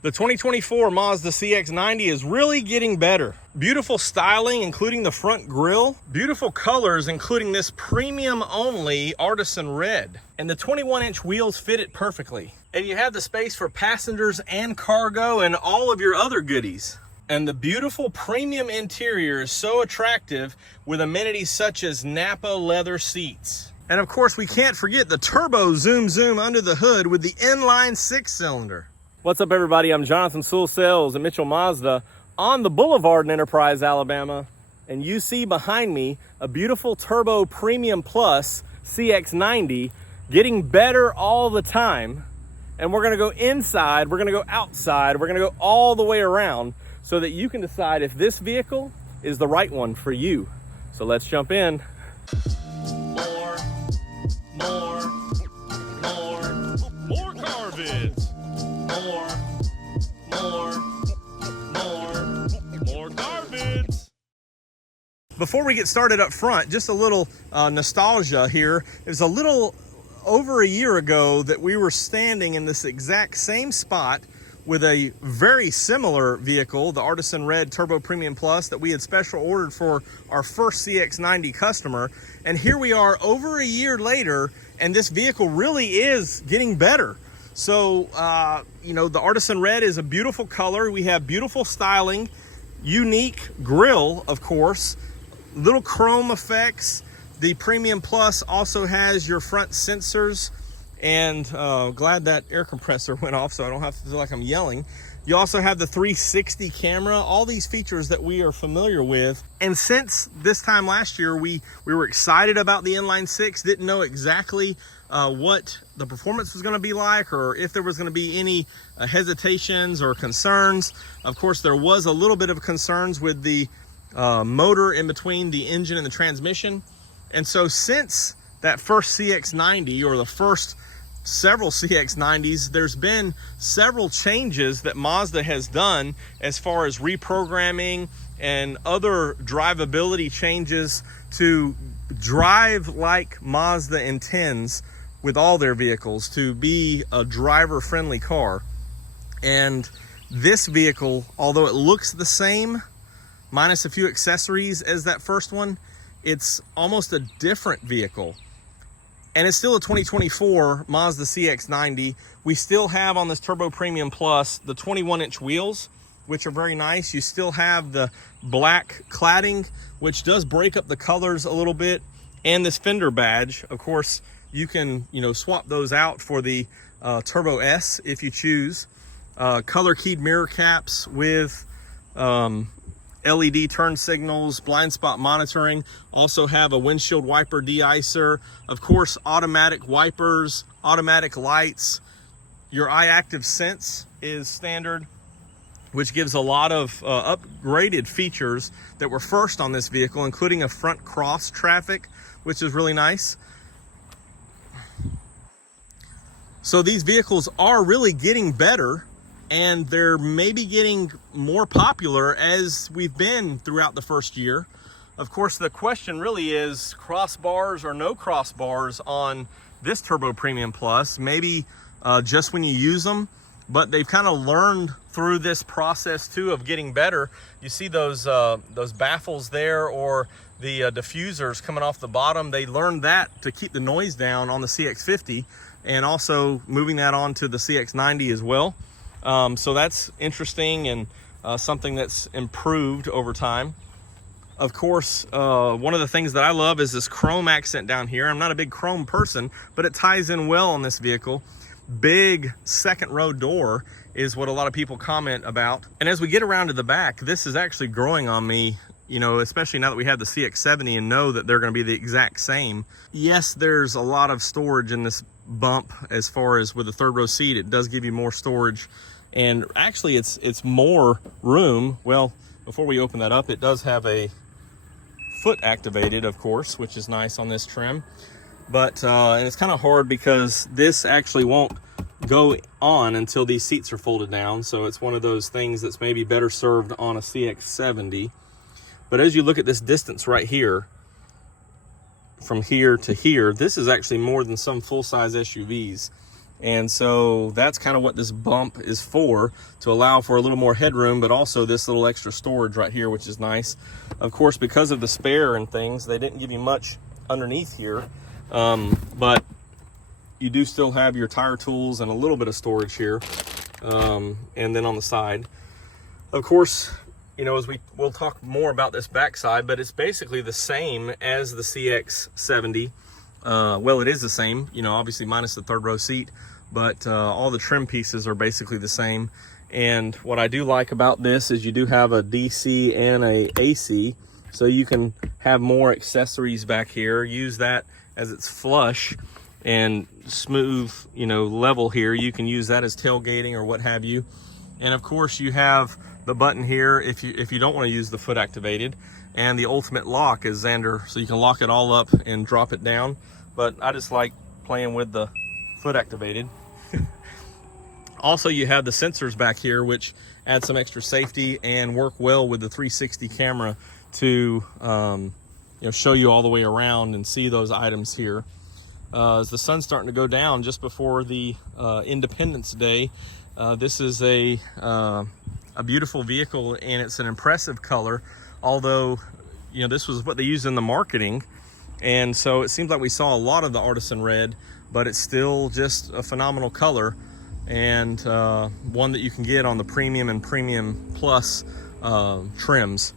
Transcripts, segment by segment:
The 2024 Mazda CX-90 is really getting better. Beautiful styling, including the front grille. Beautiful colors, including this premium only Artisan Red. And the 21-inch wheels fit it perfectly. And you have the space for passengers and cargo and all of your other goodies. And the beautiful premium interior is so attractive with amenities such as Napa leather seats. And of course, we can't forget the turbo zoom under the hood with the inline 6-cylinder. What's up, everybody? I'm Jonathan Sewell Sales at Mitchell Mazda on the Boulevard in Enterprise, Alabama. And you see behind me a beautiful Turbo Premium Plus CX-90 getting better all the time. And we're gonna go inside, we're gonna go outside, we're gonna go all the way around so that you can decide if this vehicle is the right one for you. So let's jump in. More car vids. More car vids. Before we get started up front, just a little nostalgia here. It was a little over a year ago that we were standing in this exact same spot with a very similar vehicle, the Artisan Red Turbo Premium Plus, that we had special ordered for our first CX-90 customer. And here we are over a year later, and this vehicle really is getting better. So, you know, the Artisan Red is a beautiful color. We have beautiful styling, unique grille, of course, little chrome effects. The Premium Plus also has your front sensors, and glad that air compressor went off so I don't have to feel like I'm yelling. You also have the 360 camera, all these features that we are familiar with. And since this time last year, we were excited about the inline 6, didn't know exactly what the performance was going to be like, or if there was going to be any hesitations or concerns. Of course, there was a little bit of concerns with the motor in between the engine and the transmission. And so since that first CX-90, or the first several CX-90s, there's been several changes that Mazda has done as far as reprogramming and other drivability changes to drive like Mazda intends with all their vehicles, to be a driver-friendly car. And this vehicle, although it looks the same, minus a few accessories as that first one, it's almost a different vehicle. And it's still a 2024 Mazda CX-90. We still have on this Turbo Premium Plus the 21-inch wheels, which are very nice. You still have the black cladding, which does break up the colors a little bit, and this fender badge. Of course, you can, swap those out for the Turbo S if you choose. Color keyed mirror caps with LED turn signals, blind spot monitoring, also have a windshield wiper de-icer, of course automatic wipers, automatic lights. Your eye active sense is standard, which gives a lot of upgraded features that were first on this vehicle, including a front cross traffic, which is really nice. So these vehicles are really getting better, and they're maybe getting more popular as we've been throughout the first year. Of course, the question really is crossbars or no crossbars on this Turbo Premium Plus. Maybe just when you use them, but they've kind of learned through this process too of getting better. You see those baffles there, or the diffusers coming off the bottom. They learned that to keep the noise down on the CX-50, and also moving that on to the CX-90 as well. So that's interesting, and something that's improved over time. Of course, one of the things that I love is this chrome accent down here. I'm not a big chrome person, but it ties in well on this vehicle. Big second row door is what a lot of people comment about. And as we get around to the back, this is actually growing on me, especially now that we have the CX-70 and know that they're going to be the exact same. Yes, there's a lot of storage in this bump. As far as with the third row seat, it does give you more storage, and actually it's more room. Well, before we open that up, it does have a foot activated, of course, which is nice on this trim. But and it's kind of hard because this actually won't go on until these seats are folded down, so it's one of those things that's maybe better served on a CX-70. But as you look at this distance right here, from here to here, this is actually more than some full-size SUVs. And so that's kind of what this bump is for, to allow for a little more headroom, but also this little extra storage right here, which is nice. Of course, because of the spare and things, they didn't give you much underneath here, but you do still have your tire tools and a little bit of storage here. And then on the side, of course, you know, as we'll talk more about this backside, but it's basically the same as the CX-90. Well, it is the same, you know, obviously minus the third row seat, but all the trim pieces are basically the same. And what I do like about this is you do have a DC and a AC, so you can have more accessories back here, use that as it's flush and smooth, you know, level here. You can use that as tailgating or what have you. And of course you have the button here if you don't want to use the foot activated, and the ultimate lock is Xander, so you can lock it all up and drop it down. But I just like playing with the foot activated. Also, you have the sensors back here, which add some extra safety and work well with the 360 camera to you know, show you all the way around and see those items here. As the sun's starting to go down just before the Independence Day, this is a beautiful vehicle, and it's an impressive color. Although, you know, this was what they used in the marketing, and so it seems like we saw a lot of the Artisan Red, but it's still just a phenomenal color, and one that you can get on the Premium and Premium Plus trims.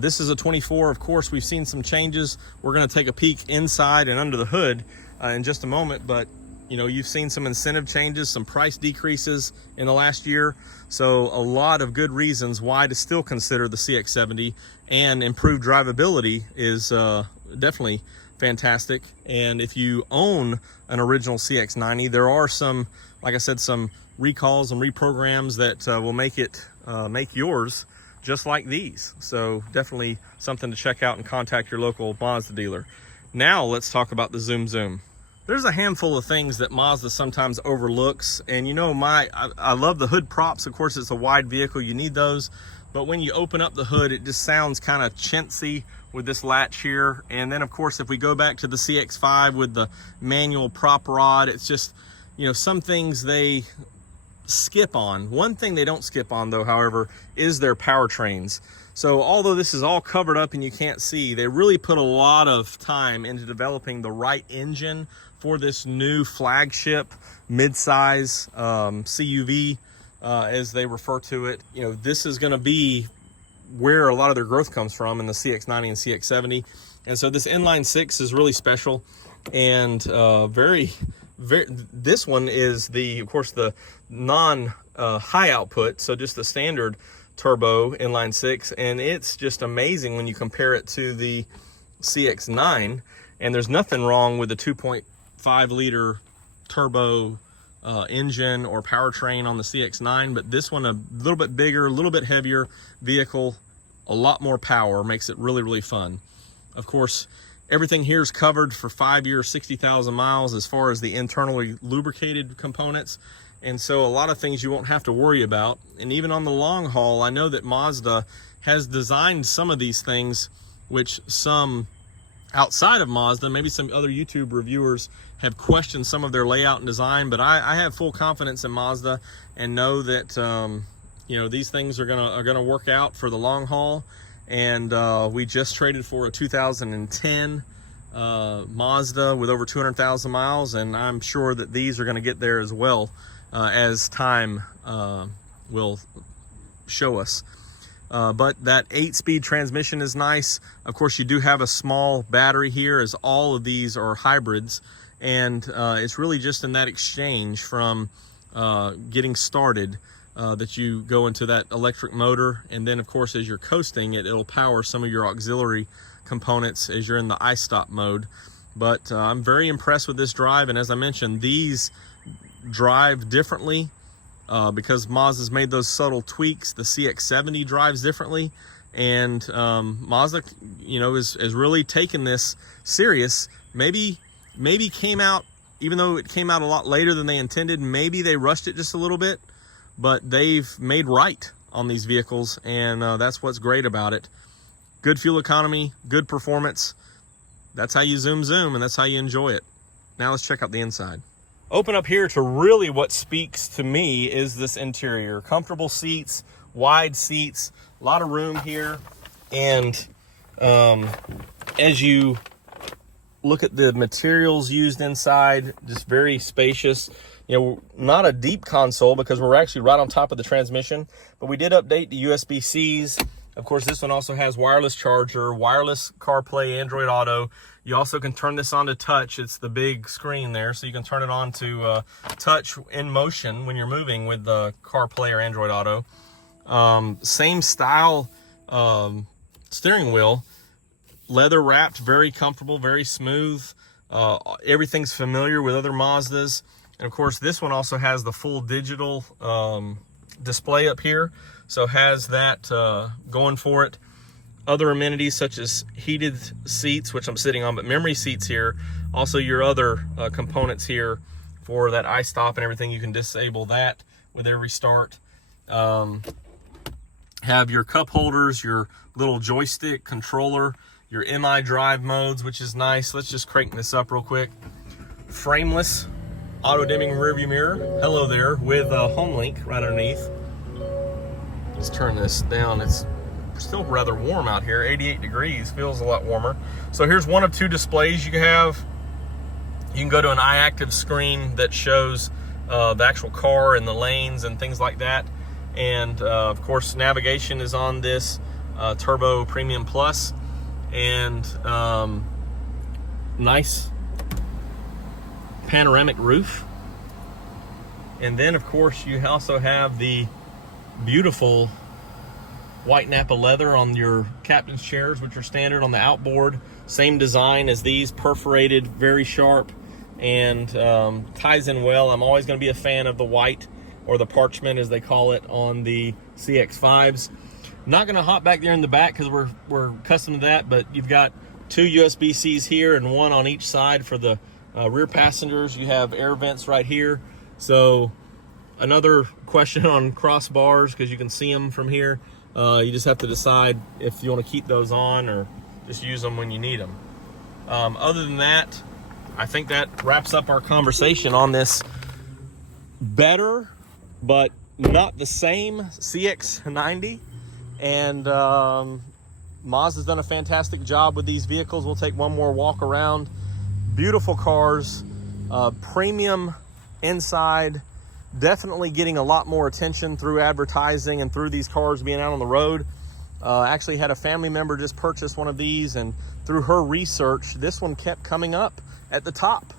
This is a 24. Of course, we've seen some changes. We're going to take a peek inside and under the hood in just a moment, but you know, you've seen some incentive changes, some price decreases in the last year. So a lot of good reasons why to still consider the CX-90, and improved drivability is definitely fantastic. And if you own an original CX-90, there are some, like I said, some recalls and reprograms that will make it make yours just like these. So definitely something to check out, and contact your local Mazda dealer. Now let's talk about the Zoom Zoom. There's a handful of things that Mazda sometimes overlooks, and you know, I love the hood props. Of course, it's a wide vehicle, you need those, but when you open up the hood, it just sounds kind of chintzy with this latch here. And then of course, if we go back to the CX-5 with the manual prop rod, it's just, you know, some things they skip on. One thing they don't skip on though, however, is their powertrains. So although this is all covered up and you can't see, they really put a lot of time into developing the right engine for this new flagship mid-size CUV, as they refer to it. You know, this is going to be where a lot of their growth comes from in the CX-90 and CX-70. And so this inline 6 is really special, and very, this one is of course the high output, so just the standard turbo inline 6, and it's just amazing when you compare it to the CX-9. And there's nothing wrong with the 2.5 liter turbo engine or powertrain on the CX-9, but this one, a little bit bigger, a little bit heavier vehicle, a lot more power, makes it really, really fun. Of course, everything here is covered for 5 years, 60,000 miles as far as the internally lubricated components. And so a lot of things you won't have to worry about. And even on the long haul, I know that Mazda has designed some of these things, which some outside of Mazda, maybe some other YouTube reviewers, have questioned some of their layout and design. But I have full confidence in Mazda, and know that you know, these things are gonna work out for the long haul. And we just traded for a 2010 Mazda with over 200,000 miles, and I'm sure that these are going to get there as well, as time will show us. But that 8-speed transmission is nice. Of course, you do have a small battery here, as all of these are hybrids, and it's really just in that exchange from getting started that you go into that electric motor, and then of course as you're coasting it'll power some of your auxiliary components as you're in the I-stop mode. But I'm very impressed with this drive, and as I mentioned, these drive differently because Mazda's made those subtle tweaks. The CX-70 drives differently, and Mazda, you know, is really taken this serious. Maybe came out, even though it came out a lot later than they intended, maybe they rushed it just a little bit, but they've made right on these vehicles, and that's what's great about it. Good fuel economy, good performance. That's how you zoom, and that's how you enjoy it. Now let's check out the inside. open up here to really what speaks to me is this interior. Comfortable seats, wide seats, a lot of room here. And as you look at the materials used inside, just very spacious. You know, not a deep console because we're actually right on top of the transmission, but we did update the USB-Cs. Of course, this one also has wireless charger, wireless CarPlay, Android Auto. You also can turn this on to touch. It's the big screen there, so you can turn it on to touch in motion when you're moving with the CarPlay or Android Auto. Same style steering wheel, leather wrapped, very comfortable, very smooth. Everything's familiar with other Mazdas. And of course, this one also has the full digital display up here. So has that going for it. Other amenities such as heated seats, which I'm sitting on, but memory seats here. Also your other components here for that iStop and everything. You can disable that with every start. Have your cup holders, your little joystick controller, your MI drive modes, which is nice. Let's just crank this up real quick. Frameless auto dimming rearview mirror. Hello there, with home link right underneath. Let's turn this down. It's still rather warm out here. 88 degrees, feels a lot warmer. So here's one of two displays you can have. You can go to an iActive screen that shows the actual car and the lanes and things like that. And of course, navigation is on this Turbo Premium Plus. And nice panoramic roof. And then of course you also have the beautiful white Napa leather on your captain's chairs, which are standard on the outboard. Same design as these, perforated, very sharp, and ties in well. I'm always going to be a fan of the white, or the parchment as they call it, on the CX-5s. Not going to hop back there in the back because we're accustomed to that, but you've got two USB-Cs here and one on each side for the rear passengers. You have air vents right here. So another question on crossbars, because you can see them from here. You just have to decide if you want to keep those on or just use them when you need them. Other than that, I think that wraps up our conversation on this better but not the same CX-90. And Mazda's done a fantastic job with these vehicles. We'll take one more walk around. Beautiful cars, premium inside, definitely getting a lot more attention through advertising and through these cars being out on the road. Actually had a family member just purchase one of these, and through her research, this one kept coming up at the top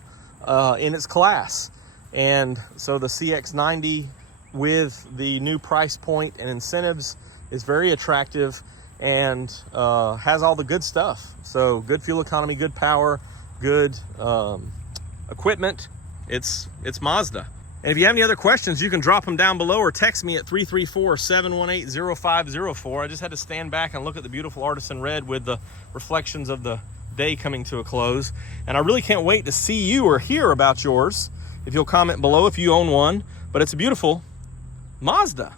in its class. And so the CX-90 with the new price point and incentives is very attractive, and has all the good stuff. So good fuel economy, good power, good equipment. It's Mazda. And if you have any other questions, you can drop them down below or text me at 334-718-0504. I just had to stand back and look at the beautiful Artisan Red with the reflections of the day coming to a close. And I really can't wait to see you or hear about yours. If you'll comment below if you own one. But it's a beautiful Mazda.